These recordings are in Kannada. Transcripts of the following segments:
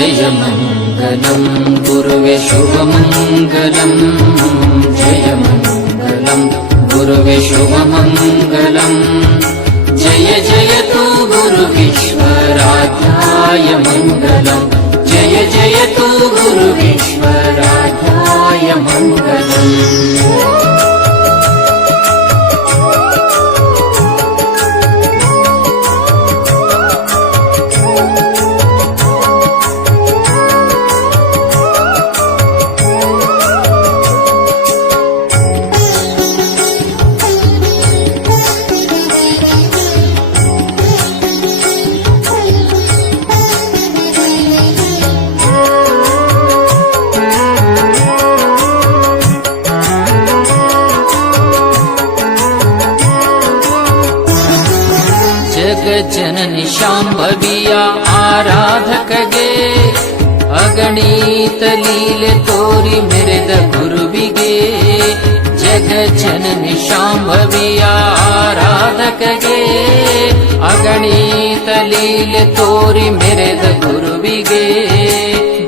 जय मङ्गलं गुरुवे शुभमङ्गलं जय मङ्गलं गुरुवे शुभमङ्गलं जय जयतु गुरुविश्वराध्याय मङ्गलं जय जयतु गुरुविश्वराध्याय मङ्गलम् जननी शांभविय आराधकगे अगणित लीले तोरी मेरेद गुरुविगे जग जननी शांभविय आराधकगे अगणित लीले तोरी मेरेद गुरुविगे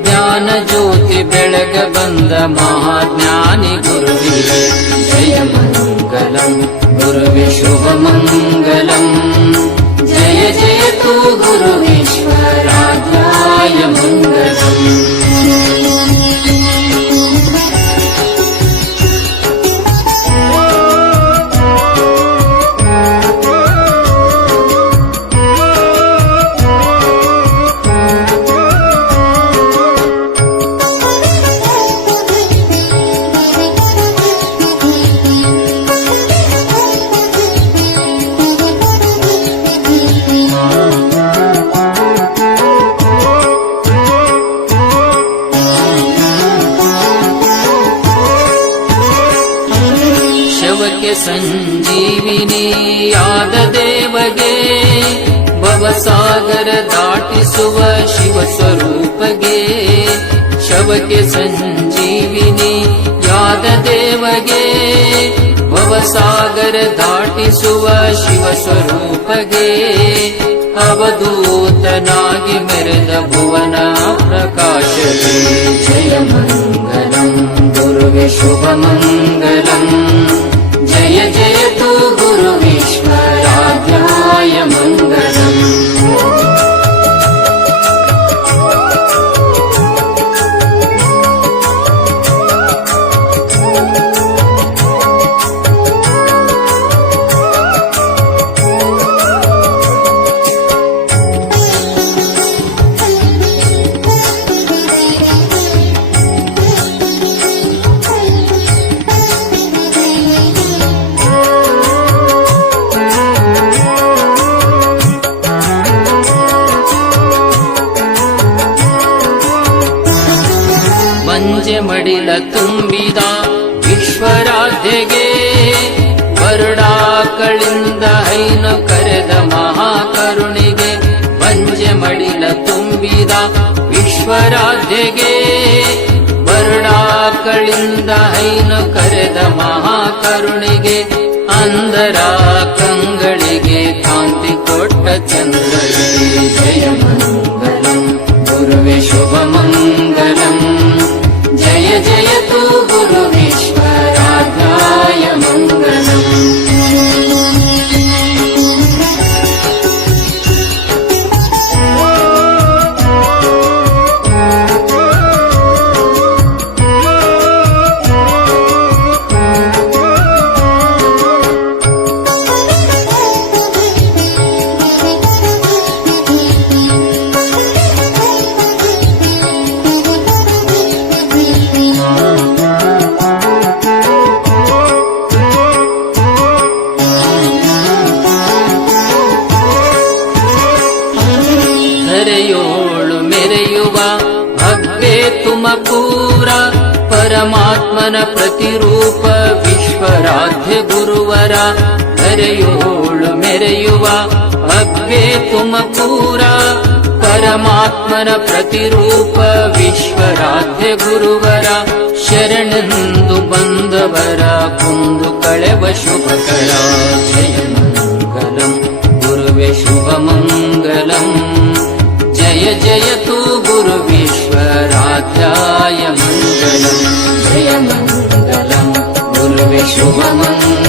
ज्ञान ज्योति बेಳಗ ಬಂದ महाज्ञानी गुरुविगे जय मंगलम गुरुवे शुभमंगलम जय जयतु गुरुविश्वराध्याय मङ्गलम् ಸಂಜೀವಿನಿ ಯಾದ ದೇವಗೆ ಭವಸಾಗರ ದಾಟಿಸುವ ಶಿವ ಸ್ವರೂಪಗೆ ಶವಕ್ಕೆ ಸಂಜೀವಿನಿ ಯಾದ ದೇವಗೆ ಭವಸಾಗರ ದಾಟಿಸುವ ಶಿವ ಸ್ವರೂಪಗೆ ಅವಧೂತನಾಗಿ ಮೆರೆದ ಭುವನ ಪ್ರಕಾಶವೇ ಜಯ ಮಂಗಲಂ ಗುರುವೆ ಶುಭ ಮಂಗಲಂ जय जयतु गुरुविश्वराध्याय मङ्गलम् ಮಡಿಲ ತುಂಬಿದ ವಿಶ್ವರಾಧ್ಯಗೆ ಬರುಡಾಕಳಿಂದ ಹೈನು ಕರೆದ ಮಹಾಕರುಣಿಗೆ ಬಂಜೆ ಮಡಿಲ ತುಂಬಿದ ವಿಶ್ವರಾಧ್ಯಗೆ ಬರುಡಾಕಳಿಂದ ಹೈನು ಕರೆದ ಮಹಾಕರುಣಿಗೆ ಅಂದರ ಕಂಗಳಿಗೆ ಕಾಂತಿ ಕೊಟ್ಟ ಚಂದ್ರಗೆ ಜಯ ಮಂಗಲಂ ಗುರುವೆ ಶುಭ ಮಂಗಲಂ जय जयतु गुरुविश्वराध्याय मङ्गलम् ತುಮಕೂರ ಪರಮಾತ್ಮನ ಪ್ರತಿರೂಪ ವಿಶ್ವರಾಧ್ಯ ಗುರುವರ ಧರೆಯೋಳು ಮೆರೆಯುವ ಭವ್ಯೆ ತುಮಕೂರ ಪರಮಾತ್ಮನ ಪ್ರತಿರೂಪ ವಿಶ್ವರಾಧ್ಯ ಗುರುವರ ಶರಣೆಂದು ಬಂದವರ ಕುಂದು ಕಳೆವ ಶುಭಕರ ಜಯ ಮಂಗಲಂ ಗುರುವೆ ಶುಭ ಮಂಗಲಂ जय जयतु गुरुवे स्वाध्याय मङ्गलम् जय मङ्गलम् गुरुवे शुभ मङ्गलम्